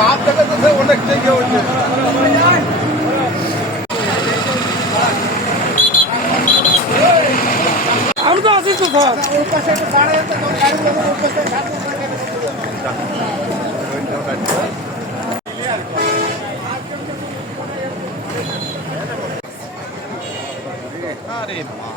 ভাব দেখাতে অনেক জায়গা হয়েছে। আমি তো আছি তো স্যার। আরে মা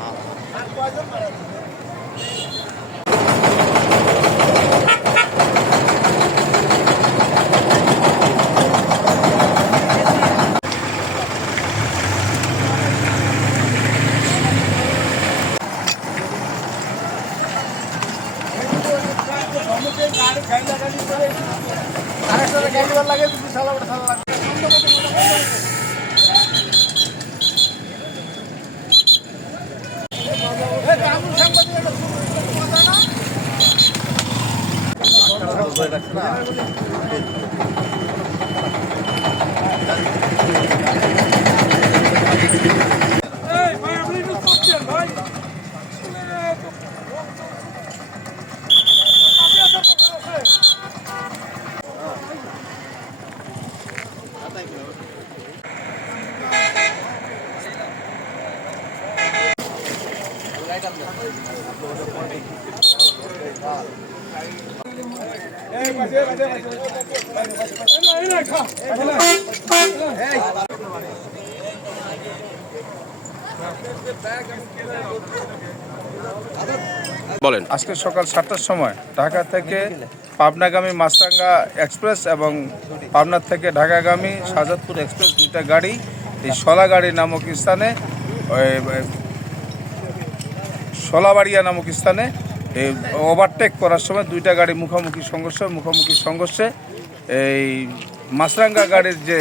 বলেন। আজকে সকাল 7টার সময় ঢাকা থেকে পাবনাগামী মাছরাঙ্গা এক্সপ্রেস এবং পাবনা থেকে ঢাকাগামী শাহজাদপুর এক্সপ্রেস দুইটা গাড়ি এই শলাগাড়ি নামক স্থানে শোলাবাড়িয়া নামক স্থানে ওভারটেক করার সময় দুইটা গাড়ি মুখোমুখি সংঘর্ষে এই মাছরাঙ্গা গাড়ির যে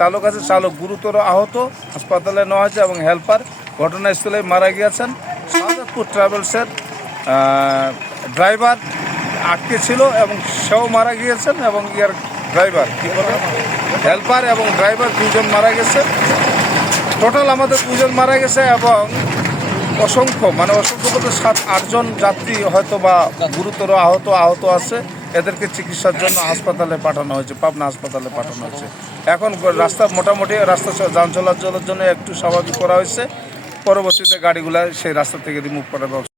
চালক আছে, চালক গুরুতর আহত, হাসপাতালে নেওয়া হয়েছে এবং হেল্পার ঘটনাস্থলে মারা গিয়েছেন। শাহজাদপুর ট্রাভেলসের ড্রাইভার আটকে ছিল এবং সেও মারা গিয়েছেন এবং ড্রাইভার হেল্পার এবং ড্রাইভার দুজন মারা গেছে। টোটাল আমাদের দুজন মারা গেছে এবং অসংখ্য বলতে 7-8 জন যাত্রী হয়তো বা গুরুতর আহত আছে। এদেরকে চিকিৎসার জন্য হাসপাতালে পাঠানো হয়েছে, পাবনা হাসপাতালে পাঠানো হয়েছে। এখন মোটামুটি রাস্তা যান চলাচলের জন্য একটু স্বাভাবিক করা হয়েছে। পরবর্তীতে গাড়িগুলা সেই রাস্তা থেকে রিমুভ করার ব্যবস্থা